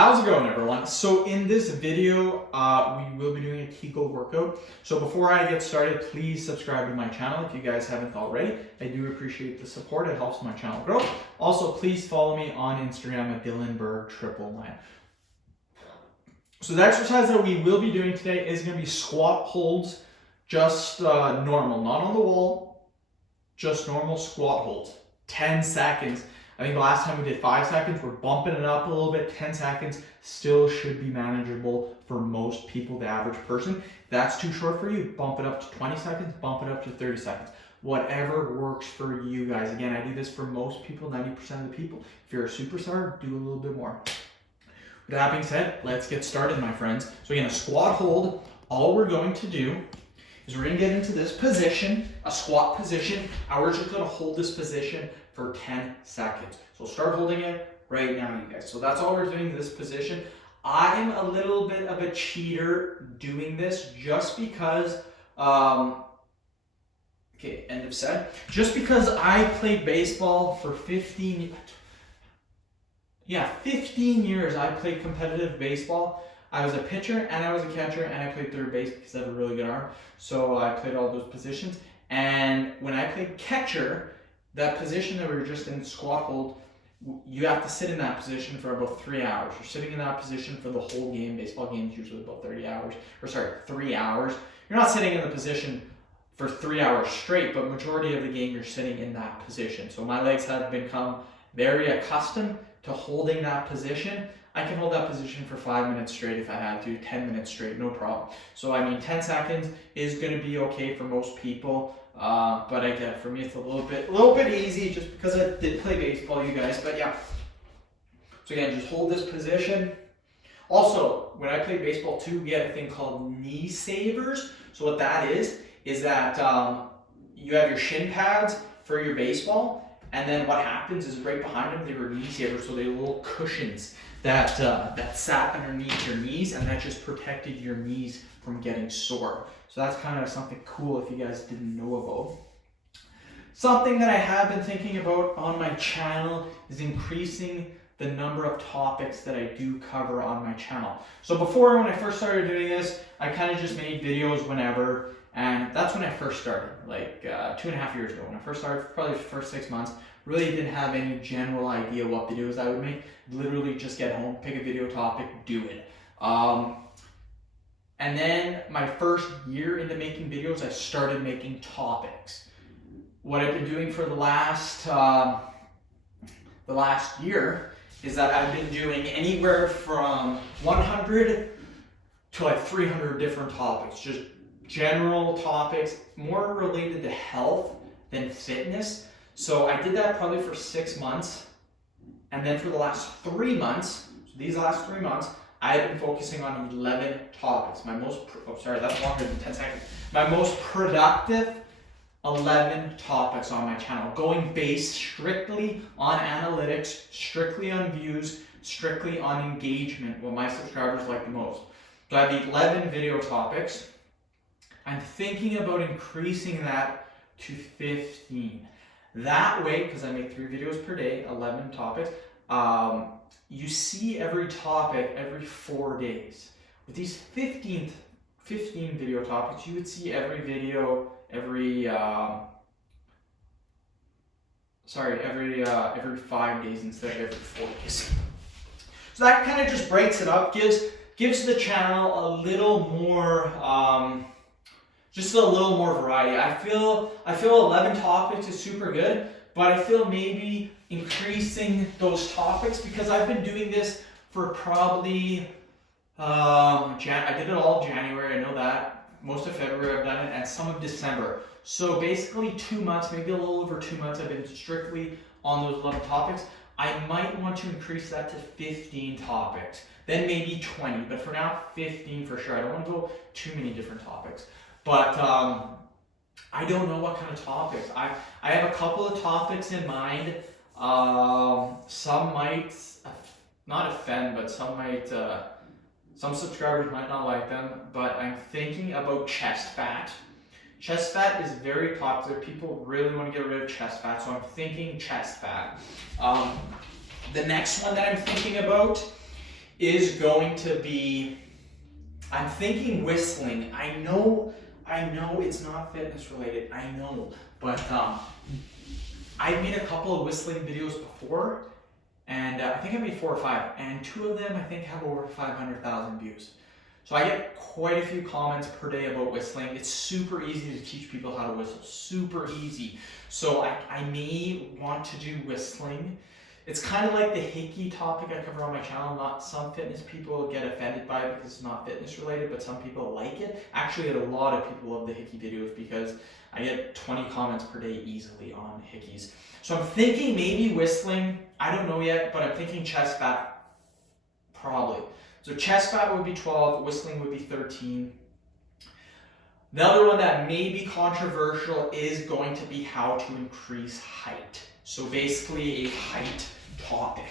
How's it going, everyone? So in this video, we will be doing a kegel workout. So before I get started, please subscribe to my channel if you guys haven't already. I do appreciate the support. It helps my channel grow. Also, please follow me on Instagram at DylanBerg999. So the exercise that we will be doing today is going to be squat holds, just normal, not on the wall, just normal squat holds. 10 seconds. I think the last time we did 5 seconds, we're bumping it up a little bit. 10 seconds still should be manageable for most people, the average person. If that's too short for you, bump it up to 20 seconds, bump it up to 30 seconds. Whatever works for you guys. Again, I do this for most people, 90% of the people. If you're a superstar, do a little bit more. With that being said, let's get started, my friends. So again, a squat hold, all we're going to do is we're going to get into this position, a squat position, and we're just going to hold this position for 10 seconds. So start holding it right now, you guys. So that's all we're doing in this position. I'm a little bit of a cheater doing this just because, okay, end of set. Just because I played baseball for 15 years. I played competitive baseball. I was a pitcher and I was a catcher and I played third base because I have a really good arm. So I played all those positions. And when I played catcher, that position that we were just in, squat hold, you have to sit in that position for about 3 hours. You're sitting in that position for the whole game. Baseball games usually about 3 hours. You're not sitting in the position for 3 hours straight, but majority of the game you're sitting in that position. So my legs have become very accustomed to holding that position. I can hold that position for 5 minutes straight if I had to, 10 minutes straight, no problem. So I mean, 10 seconds is going to be okay for most people. But again, for me, it's a little bit easy just because I did play baseball, you guys. But yeah. So again, just hold this position. Also, when I played baseball too, we had a thing called knee savers. So what that is that you have your shin pads for your baseball, and then what happens is right behind them, they were knee savers. So they were little cushions that sat underneath your knees, and that just protected your knees from getting sore. So that's kind of something cool if you guys didn't know about. Something that I have been thinking about on my channel is increasing the number of topics that I do cover on my channel. So before, when I first started doing this, I kind of just made videos whenever, and that's when I first started, like 2.5 years ago. When I first started, probably the first 6 months, really didn't have any general idea what videos I would make. Literally just get home, pick a video topic, do it. And then my first year into making videos, I started making topics. What I've been doing for the last year is that I've been doing anywhere from 100 to like 300 different topics, just general topics, more related to health than fitness. So I did that probably for 6 months. And then for the last 3 months, so these last 3 months, I've been focusing on 11 topics. That's longer than 10 seconds. My most productive 11 topics on my channel, going based strictly on analytics, strictly on views, strictly on engagement, what my subscribers like the most. So I have 11 video topics. I'm thinking about increasing that to 15. That way, because I make 3 videos per day, 11 topics, you see every topic every 4 days. With these 15 video topics, you would see every video every 5 days instead of every 4 days. So that kind of just breaks it up, gives the channel a little more, just a little more variety. I feel 11 topics is super good, but I feel maybe increasing those topics, because I've been doing this for probably, I did it all January, I know that. Most of February I've done it, and some of December. So basically 2 months, maybe a little over 2 months, I've been strictly on those 11 topics. I might want to increase that to 15 topics, then maybe 20, but for now, 15 for sure. I don't want to go too many different topics. But I don't know what kind of topics. I have a couple of topics in mind. Some might not offend, but some subscribers might not like them. But I'm thinking about chest fat. Chest fat is very popular. People really want to get rid of chest fat, so I'm thinking chest fat. The next one that I'm thinking about is going to be, I'm thinking whistling. I know it's not fitness related, I know, but I've made a couple of whistling videos before, and I think I made 4 or 5, and 2 of them I think have over 500,000 views. So I get quite a few comments per day about whistling. It's super easy to teach people how to whistle, super easy. So I may want to do whistling. It's kind of like the hickey topic I cover on my channel. Not some fitness people get offended by it because it's not fitness related, but some people like it. Actually, a lot of people love the hickey videos because I get 20 comments per day easily on hickeys. So I'm thinking maybe whistling. I don't know yet, but I'm thinking chest fat, probably. So chest fat would be 12, whistling would be 13. The other one that may be controversial is going to be how to increase height. So basically a height topic.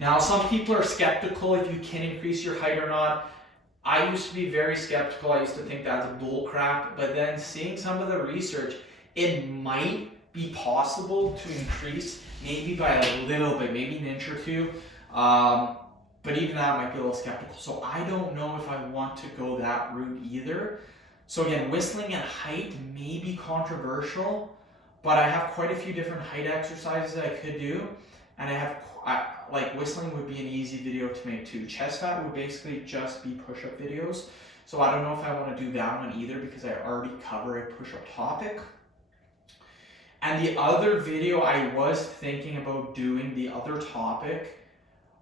Now some people are skeptical if you can increase your height or not. I used to be very skeptical. I used to think that's bull crap, but then seeing some of the research, it might be possible to increase maybe by a little bit, maybe an inch or two. But even that might be a little skeptical. So I don't know if I want to go that route either. So again, whistling at height may be controversial, but I have quite a few different height exercises I could do. And like whistling would be an easy video to make too. Chest fat would basically just be push-up videos. So I don't know if I want to do that one either because I already cover a push-up topic. And the other video I was thinking about doing, the other topic,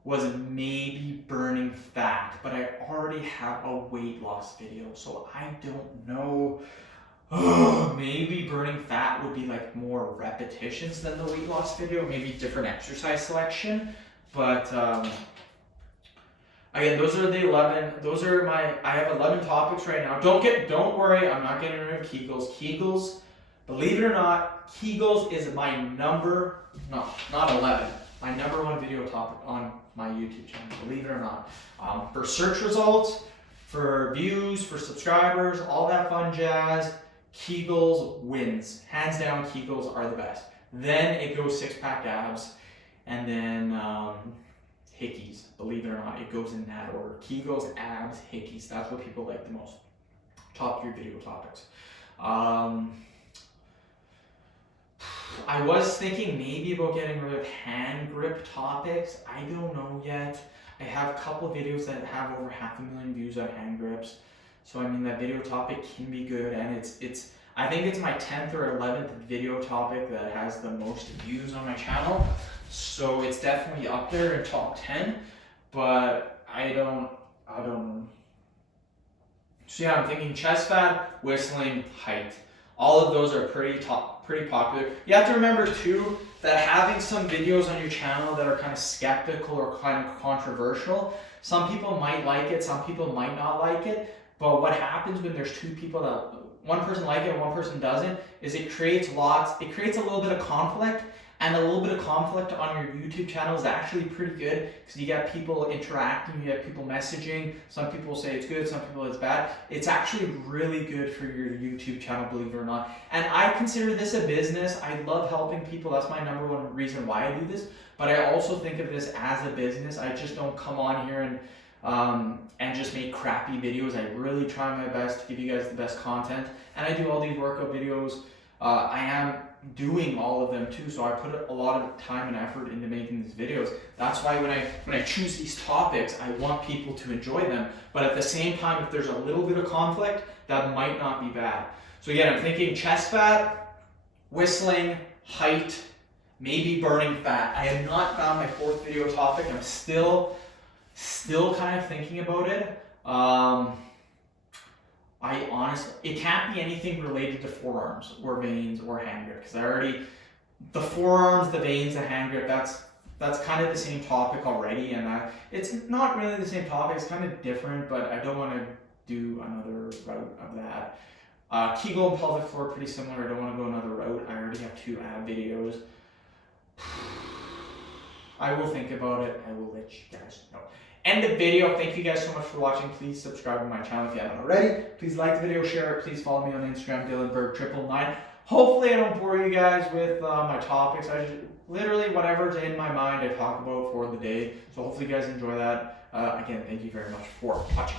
was maybe burning fat, but I already have a weight loss video, so I don't know. Maybe burning fat would be like more repetitions than the weight loss video, maybe different exercise selection, but again, those are the 11, I have 11 topics right now. Don't worry, I'm not getting rid of Kegels. Kegels, believe it or not, Kegels is my number 1 video topic on my YouTube channel, believe it or not. For search results, for views, for subscribers, all that fun jazz, Kegels wins. Hands down, Kegels are the best. Then it goes 6-pack abs, and then hickeys, believe it or not. It goes in that order. Kegels, abs, hickeys. That's what people like the most. Top 3 video topics. I was thinking maybe about getting rid of hand grip topics. I don't know yet. I have a couple of videos that have over 500,000 views on hand grips. So I mean that video topic can be good, and it's I think it's my 10th or 11th video topic that has the most views on my channel. So it's definitely up there in top 10, but I don't know. So yeah, I'm thinking chest fat, whistling, height. All of those are pretty popular. You have to remember too that having some videos on your channel that are kind of skeptical or kind of controversial, some people might like it, some people might not like it. But what happens when there's 2 people that one person like it and one person doesn't is it creates a little bit of conflict, and a little bit of conflict on your YouTube channel is actually pretty good because you get people interacting, you get people messaging. Some people say it's good, some people it's bad. It's actually really good for your YouTube channel, believe it or not. And I consider this a business. I love helping people. That's my number 1 reason why I do this. But I also think of this as a business. I just don't come on here and just make crappy videos. I really try my best to give you guys the best content. And I do all these workout videos. I am doing all of them too, so I put a lot of time and effort into making these videos. That's why when I choose these topics, I want people to enjoy them, but at the same time, if there's a little bit of conflict, that might not be bad. So again, I'm thinking chest fat, whistling, height, maybe burning fat. I have not found my 4th video topic. I'm still kind of thinking about it. I honestly, it can't be anything related to forearms or veins or hand grip, because the forearms, the veins, the hand grip, that's kind of the same topic already, and it's not really the same topic, it's kind of different, but I don't want to do another route of that. Kegel and pelvic floor are pretty similar. I don't want to go another route. I already have 2 ab videos. I will think about it. I will let you guys know. End the video. Thank you guys so much for watching. Please subscribe to my channel if you haven't already. Please like the video, share it. Please follow me on Instagram, DylanBerg999. Hopefully I don't bore you guys with my topics. literally whatever's in my mind I talk about for the day. So hopefully you guys enjoy that. Again, thank you very much for watching.